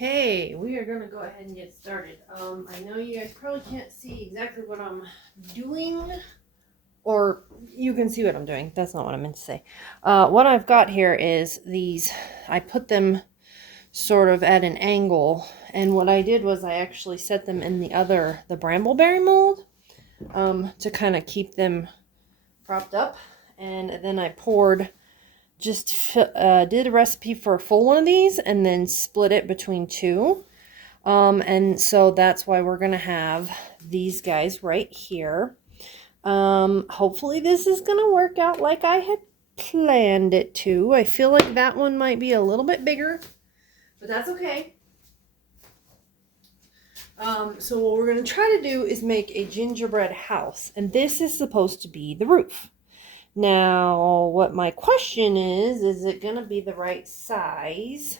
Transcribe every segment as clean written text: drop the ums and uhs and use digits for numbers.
Okay, we are going to go ahead and get started. I know you guys probably can't see exactly what I'm doing, or you can see what I'm doing. That's not what I meant to say. What I've got here is these, I put them sort of at an angle, and what I did was I actually set them in the brambleberry mold to kind of keep them propped up, and then I poured did a recipe for a full one of these and then split it between two. And so that's why we're going to have these guys right here. Hopefully this is going to work out like I had planned it to. I feel like that one might be a little bit bigger, but that's okay. So what we're going to try to do is make a gingerbread house, and this is supposed to be the roof. Now, what my question is it going to be the right size?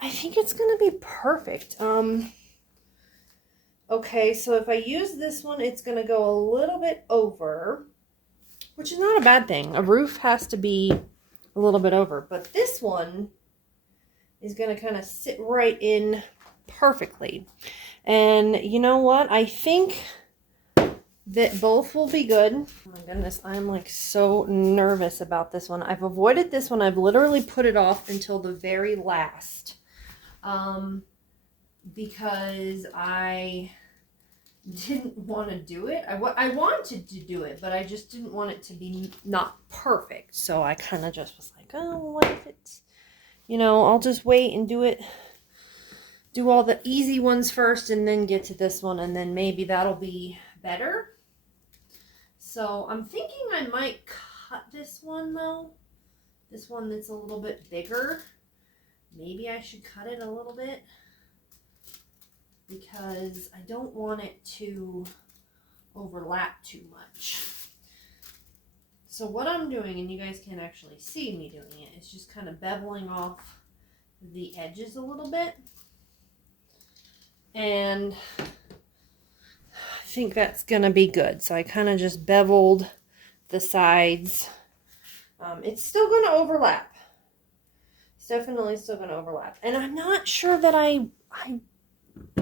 I think it's going to be perfect. Okay, so if I use this one, it's going to go a little bit over, which is not a bad thing. A roof has to be a little bit over, but this one is going to kind of sit right in perfectly. And you know what? I think that both will be good. Oh my goodness, I'm like so nervous about this one. I've avoided this one. I've literally put it off until the very last. Because I didn't want to do it. I wanted to do it, but I just didn't want it to be not perfect. So I kind of just was like, oh, what if it's, I'll just wait and do all the easy ones first and then get to this one, and then maybe that'll be better. So I'm thinking I might cut this one though. This one that's a little bit bigger. Maybe I should cut it a little bit because I don't want it to overlap too much. So what I'm doing, and you guys can't actually see me doing it, is just kind of beveling off the edges a little bit. And I think that's going to be good. So I kind of just beveled the sides. It's still going to overlap. It's definitely still going to overlap. And I'm not sure that I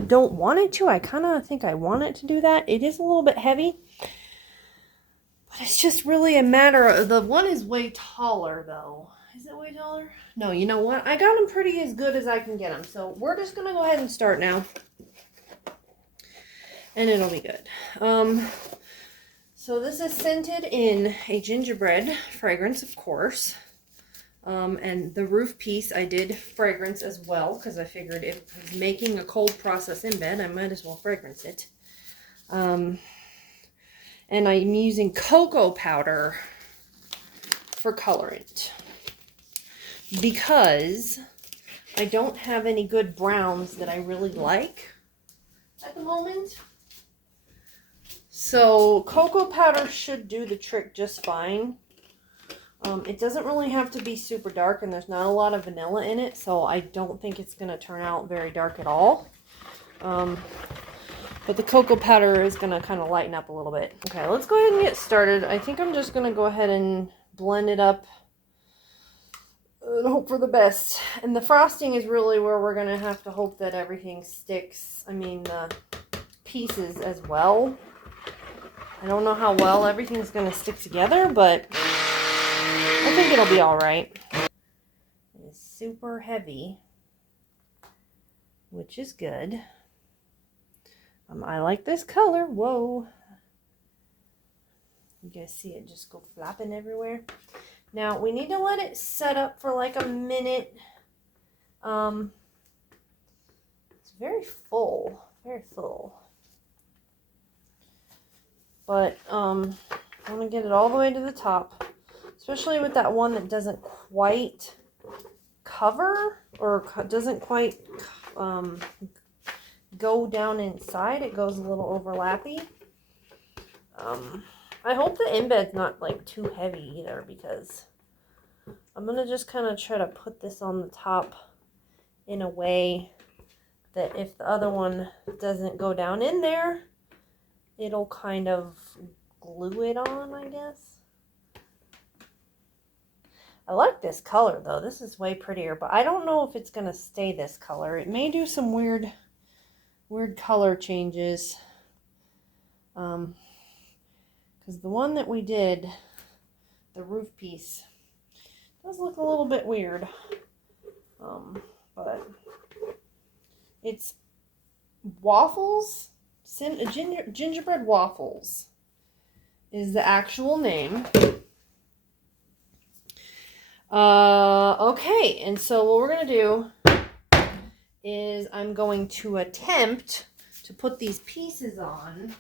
don't want it to. I kind of think I want it to do that. It is a little bit heavy. But it's just really a matter of, the one is way taller though. Is it way taller? No, you know what? I got them pretty as good as I can get them. So we're just going to go ahead and start now. And it'll be good. So this is scented in a gingerbread fragrance, of course. And the roof piece, I did fragrance as well, because I figured if I was making a cold process in bed, I might as well fragrance it. And I'm using cocoa powder for colorant, because I don't have any good browns that I really like at the moment. So cocoa powder should do the trick just fine. It doesn't really have to be super dark, and there's not a lot of vanilla in it, so I don't think it's going to turn out very dark at all. But the cocoa powder is going to kind of lighten up a little bit. Okay, let's go ahead and get started. I think I'm just going to go ahead and blend it up and hope for the best. And the frosting is really where we're going to have to hope that everything sticks. I mean, the pieces as well. I don't know how well everything's going to stick together, but I think it'll be alright. It is super heavy, which is good. I like this color. Whoa. You guys see it just go flapping everywhere. Now, we need to let it set up for like a minute. It's very full. Very full. But I want to get it all the way to the top, especially with that one that doesn't quite cover or doesn't quite go down inside. It goes a little overlappy. I hope the embed's not like too heavy either, because I'm going to just kind of try to put this on the top in a way that if the other one doesn't go down in there, it'll kind of glue it on, I guess. I like this color though. This is way prettier, but I don't know if it's going to stay this color. It may do some weird color changes. Because the one that we did, the roof piece, does look a little bit weird. But it's waffles, gingerbread waffles is the actual name. Okay, and so what we're going to do is I'm going to attempt to put these pieces on.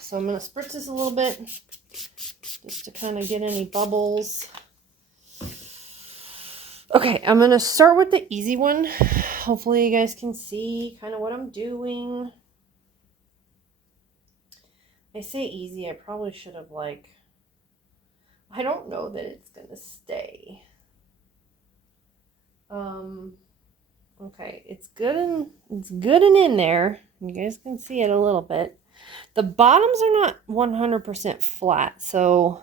So I'm going to spritz this a little bit just to kind of get any bubbles. Okay, I'm going to start with the easy one. Hopefully you guys can see kind of what I'm doing. I say easy, I probably should have I don't know that it's going to stay. Okay, it's good and in there. You guys can see it a little bit. The bottoms are not 100% flat, so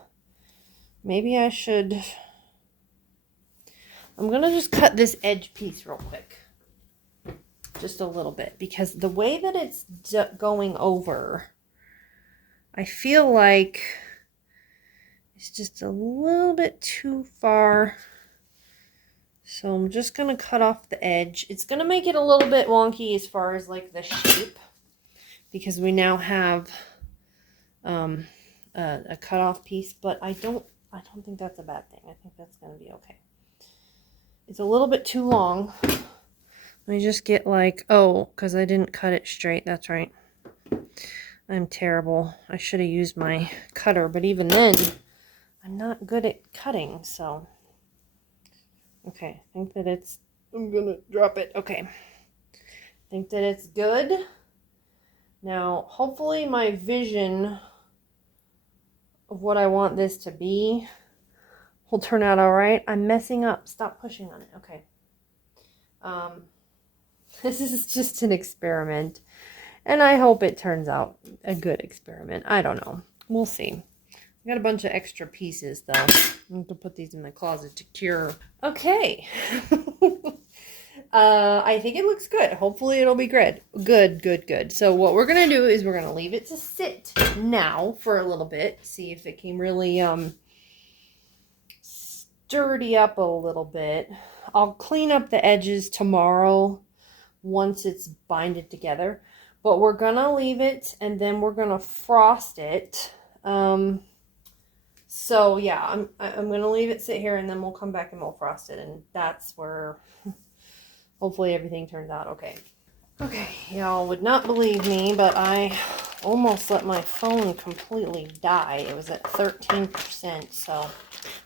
maybe I should... I'm going to just cut this edge piece real quick. Just a little bit, because the way that it's going over, I feel like it's just a little bit too far. So I'm just going to cut off the edge. It's going to make it a little bit wonky as far as the shape, because we now have a cut off piece, but I don't think that's a bad thing. I think that's going to be okay. It's a little bit too long. Let me just get oh, because I didn't cut it straight. That's right. I'm terrible. I should have used my cutter, but even then, I'm not good at cutting, so. Okay, I think that I'm gonna drop it. Okay. I think that it's good. Now, hopefully my vision of what I want this to be will turn out all right. I'm messing up. Stop pushing on it. Okay. This is just an experiment, and I hope it turns out a good experiment. I don't know. We'll see. I got a bunch of extra pieces, though. I'm going to put these in my closet to cure. Okay. I think it looks good. Hopefully it'll be good. Good. So what we're going to do is we're going to leave it to sit now for a little bit. See if it can really sturdy up a little bit. I'll clean up the edges tomorrow once it's binded together. But we're going to leave it, and then we're going to frost it. So yeah, I'm going to leave it sit here, and then we'll come back and we'll frost it. And that's where hopefully everything turns out okay. Okay, y'all would not believe me, but I almost let my phone completely die. It was at 13%. So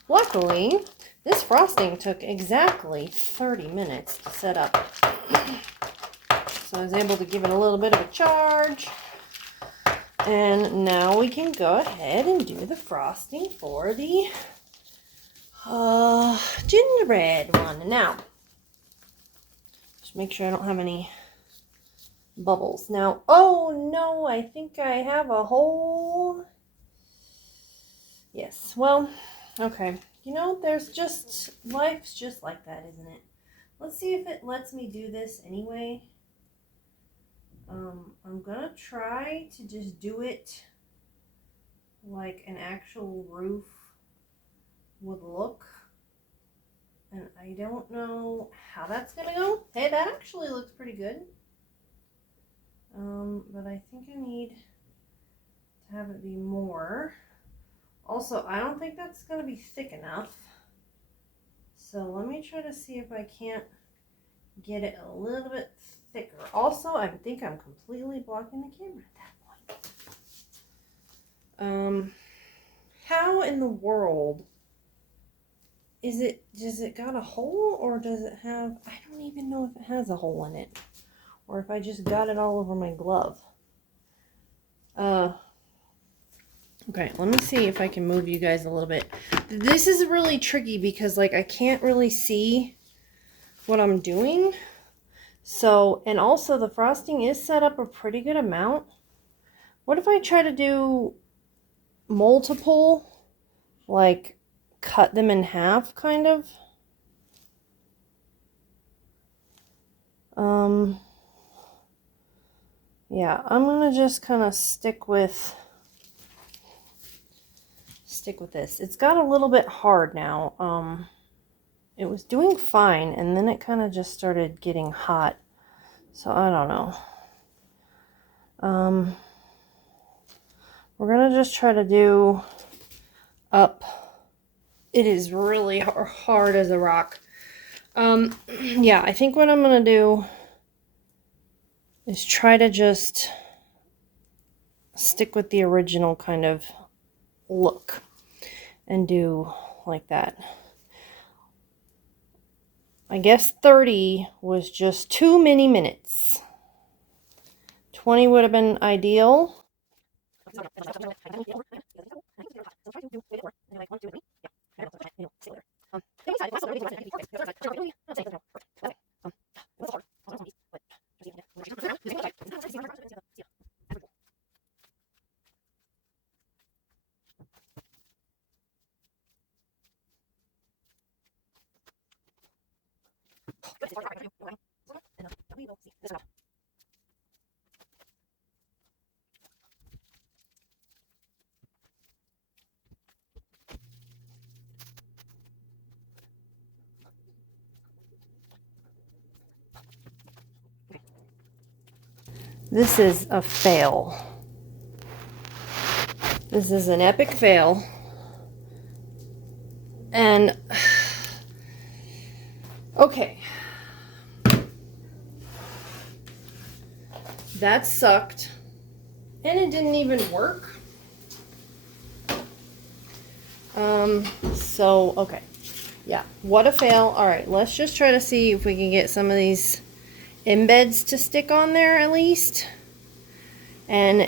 luckily, this frosting took exactly 30 minutes to set up. So I was able to give it a little bit of a charge. And now we can go ahead and do the frosting for the gingerbread one. Now, just make sure I don't have any bubbles. Now, oh no, I think I have a hole. Yes, well, okay. You know, life's just like that, isn't it? Let's see if it lets me do this anyway. I'm gonna try to just do it like an actual roof would look. And I don't know how that's gonna go. Hey, that actually looks pretty good. But I think I need to have it be more. Also, I don't think that's gonna be thick enough. So let me try to see if I can't get it a little bit thicker. Also, I think I'm completely blocking the camera at that point. How in the world does it got a hole, or does it have, I don't even know if it has a hole in it, or if I just got it all over my glove. Okay, let me see if I can move you guys a little bit. This is really tricky because I can't really see what I'm doing. So, and also the frosting is set up a pretty good amount. What if I try to do multiple like cut them in half, kind of. Yeah, I'm gonna just kind of stick with this. It's got a little bit hard now. It was doing fine, and then it kind of just started getting hot. So I don't know. We're gonna just try to do up. It is really hard as a rock. Yeah, I think what I'm gonna do is try to just stick with the original kind of look and do like that. I guess 30 was just too many minutes. 20 would have been ideal. This is a fail. This is an epic fail. And okay. That sucked. And it didn't even work. So okay. Yeah, what a fail. All right, let's just try to see if we can get some of these embeds to stick on there at least. And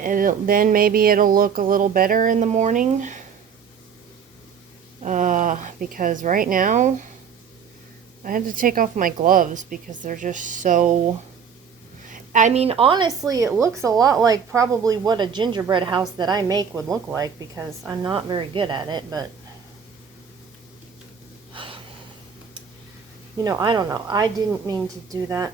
then maybe it'll look a little better in the morning. Because right now, I had to take off my gloves because they're just so... I mean, honestly, it looks a lot like probably what a gingerbread house that I make would look like because I'm not very good at it, but... You know, I don't know. I didn't mean to do that.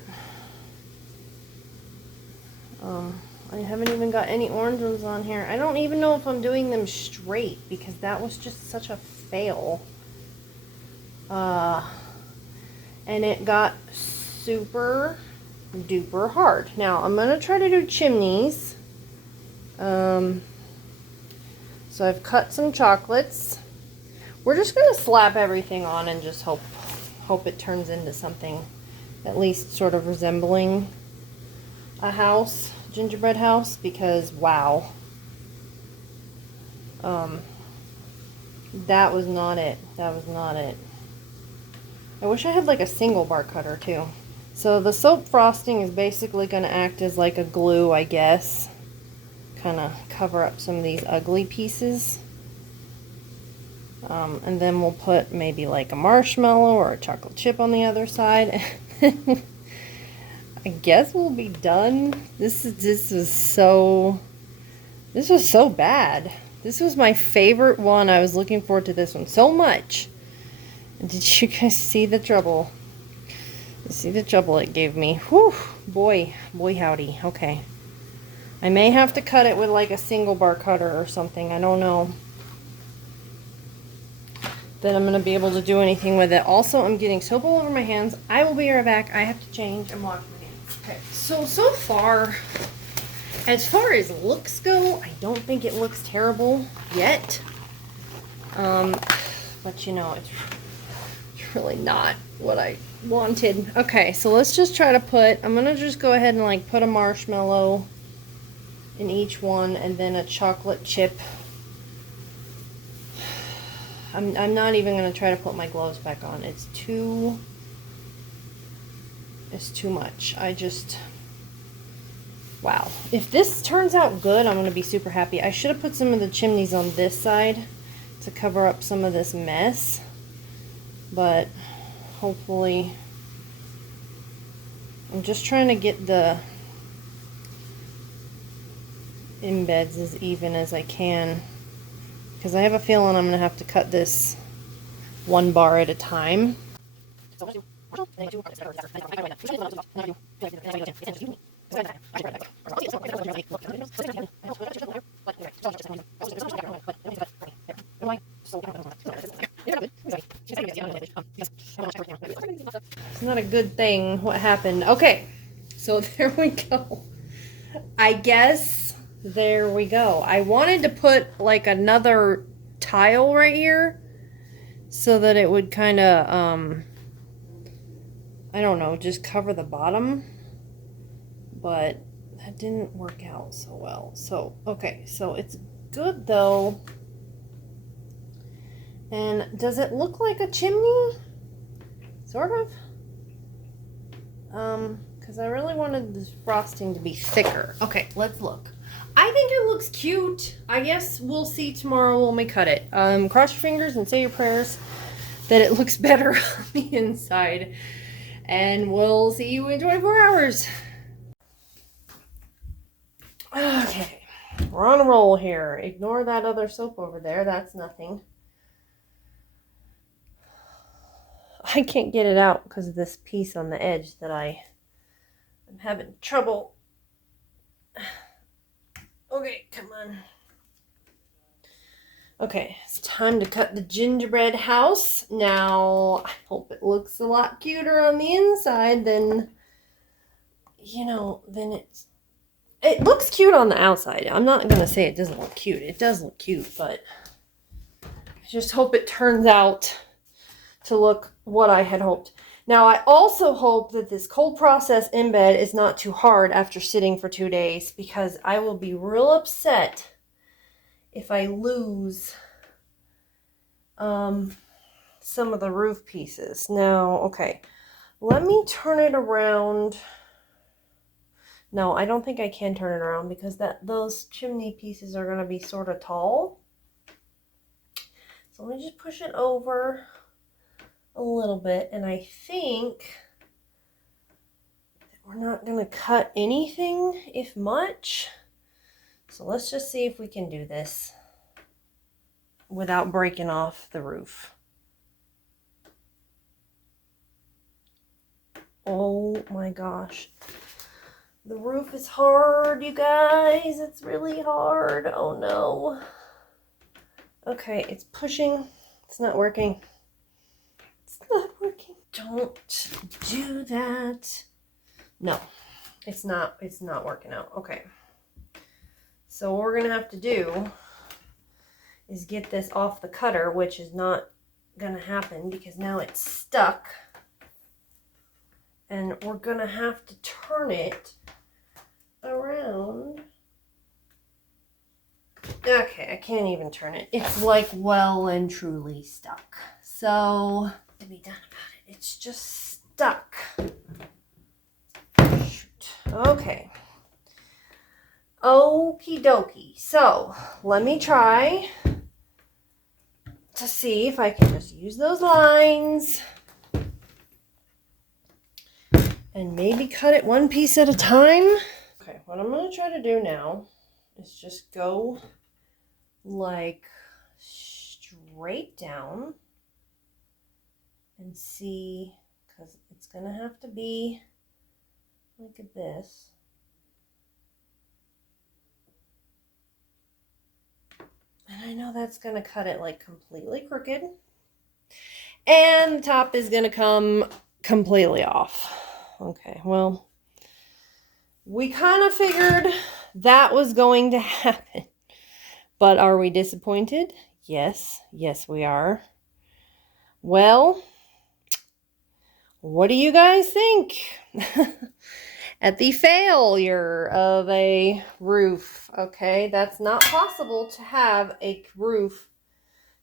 I haven't even got any orange ones on here. I don't even know if I'm doing them straight because that was just such a fail. And it got super duper hard. Now, I'm going to try to do chimneys. So I've cut some chocolates. We're just going to slap everything on and just hope it turns into something at least sort of resembling a house, gingerbread house, because wow. That was not it. That was not it. I wish I had like a single bar cutter too. So the soap frosting is basically going to act as like a glue, I guess. Kind of cover up some of these ugly pieces. And then we'll put maybe like a marshmallow or a chocolate chip on the other side. I guess we'll be done. This was so bad. This was my favorite one. I was looking forward to this one so much. Did you guys see the trouble? You see the trouble it gave me? Whew, boy howdy. Okay. I may have to cut it with like a single bar cutter or something. I don't know that I'm going to be able to do anything with it. Also, I'm getting soap all over my hands. I will be right back. I have to change and wash my hands. Okay, so far, as far as looks go, I don't think it looks terrible yet. But you know, it's really not what I wanted. Okay, so let's just try to put, I'm going to just go ahead and like put a marshmallow in each one and then a chocolate chip. I'm not even going to try to put my gloves back on. It's too much. Wow. If this turns out good, I'm going to be super happy. I should have put some of the chimneys on this side to cover up some of this mess. But hopefully, I'm just trying to get the embeds as even as I can because I have a feeling I'm going to have to cut this one bar at a time. It's not a good thing what happened. Okay, so there we go. I guess there we go. I wanted to put like another tile right here so that it would kind of, I don't know, just cover the bottom. But that didn't work out so well. So, okay, so it's good though. And does it look like a chimney? Sort of. Because I really wanted this frosting to be thicker. Okay, let's look. I think it looks cute. I guess we'll see tomorrow when we cut it. Cross your fingers and say your prayers that it looks better on the inside. And we'll see you in 24 hours. Okay, we're on a roll here. Ignore that other soap over there. That's nothing. I can't get it out because of this piece on the edge that I'm having trouble. Okay, come on. Okay, it's time to cut the gingerbread house. Now, I hope it looks a lot cuter on the inside than, you know, than it looks cute on the outside. I'm not going to say it doesn't look cute. It does look cute, but I just hope it turns out to look what I had hoped. Now, I also hope that this cold process in bed is not too hard after sitting for 2 days, because I will be real upset if I lose some of the roof pieces. Now, okay, let me turn it around. No, I don't think I can turn it around because those chimney pieces are going to be sort of tall. So let me just push it over a little bit, and I think that we're not going to cut anything, if much. So let's just see if we can do this without breaking off the roof. Oh my gosh. The roof is hard, you guys. It's really hard. Oh no. Okay, it's pushing. It's not working. It's not working. Don't do that. No, it's not working out. Okay. So what we're going to have to do is get this off the cutter, which is not going to happen because now it's stuck. And we're going to have to turn it around. Okay, I can't even turn it. It's like well and truly stuck. So, to be done about it, it's just stuck. Shoot. Okay. Okie dokie. So, let me try to see if I can just use those lines and maybe cut it one piece at a time. Okay, what I'm going to try to do now is just go like straight down and see, because it's going to have to be like this. And I know that's going to cut it like completely crooked. And the top is going to come completely off. Okay, well, we kind of figured that was going to happen. But are we disappointed? Yes. Yes, we are. Well, what do you guys think? At the failure of a roof. Okay, that's not possible to have a roof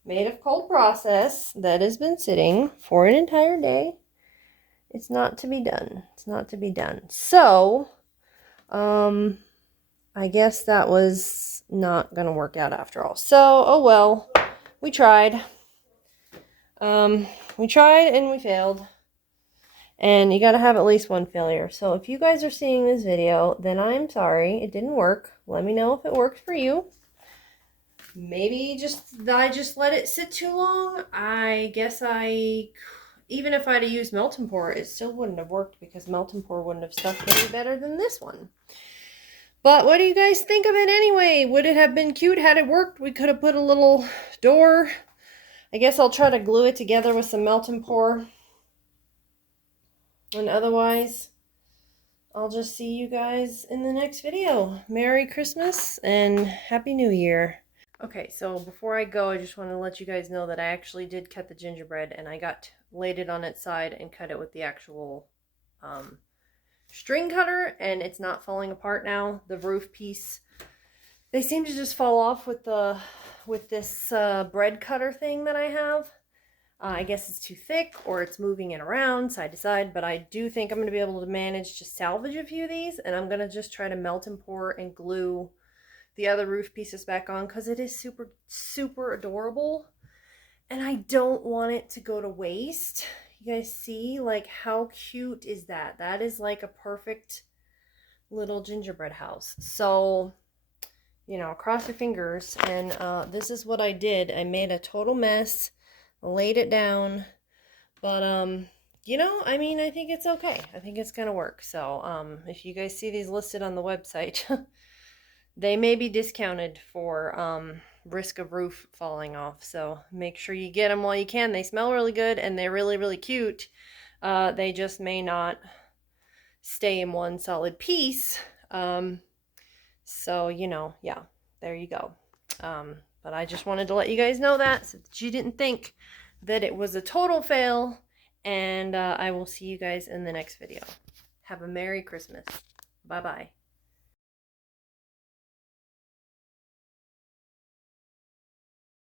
made of cold process that has been sitting for an entire day. It's not to be done. It's not to be done. So, I guess that was not going to work out after all. So, oh well, we tried. We tried and we failed. And you got to have at least one failure. So if you guys are seeing this video, then I'm sorry. It didn't work. Let me know if it worked for you. maybe I just let it sit too long. I guess even if I'd have used melt and pour, it still wouldn't have worked because melt and pour wouldn't have stuck any better than this one. But what do you guys think of it anyway? Would it have been cute had it worked? We could have put a little door. I guess I'll try to glue it together with some melt and pour. And otherwise, I'll just see you guys in the next video. Merry Christmas and Happy New Year. Okay, so before I go, I just want to let you guys know that I actually did cut the gingerbread, and I laid it on its side and cut it with the actual string cutter, and it's not falling apart now. The roof piece, they seem to just fall off with this bread cutter thing that I have. I guess it's too thick, or it's moving it around side to side, but I do think I'm going to be able to manage to salvage a few of these, and I'm going to just try to melt and pour and glue the other roof pieces back on because it is super, super adorable, and I don't want it to go to waste. You guys see, like, how cute is that? That is like a perfect little gingerbread house. So, you know, cross your fingers, and this is what I did. I made a total mess, laid it down, but you know, I mean, I think it's okay. I think it's gonna work. So if you guys see these listed on the website, they may be discounted for risk of roof falling off. So make sure you get them while you can. They smell really good and they're really, really cute. They just may not stay in one solid piece. So, you know, yeah, there you go. But I just wanted to let you guys know that so that you didn't think that it was a total fail. And I will see you guys in the next video. Have a Merry Christmas. Bye-bye.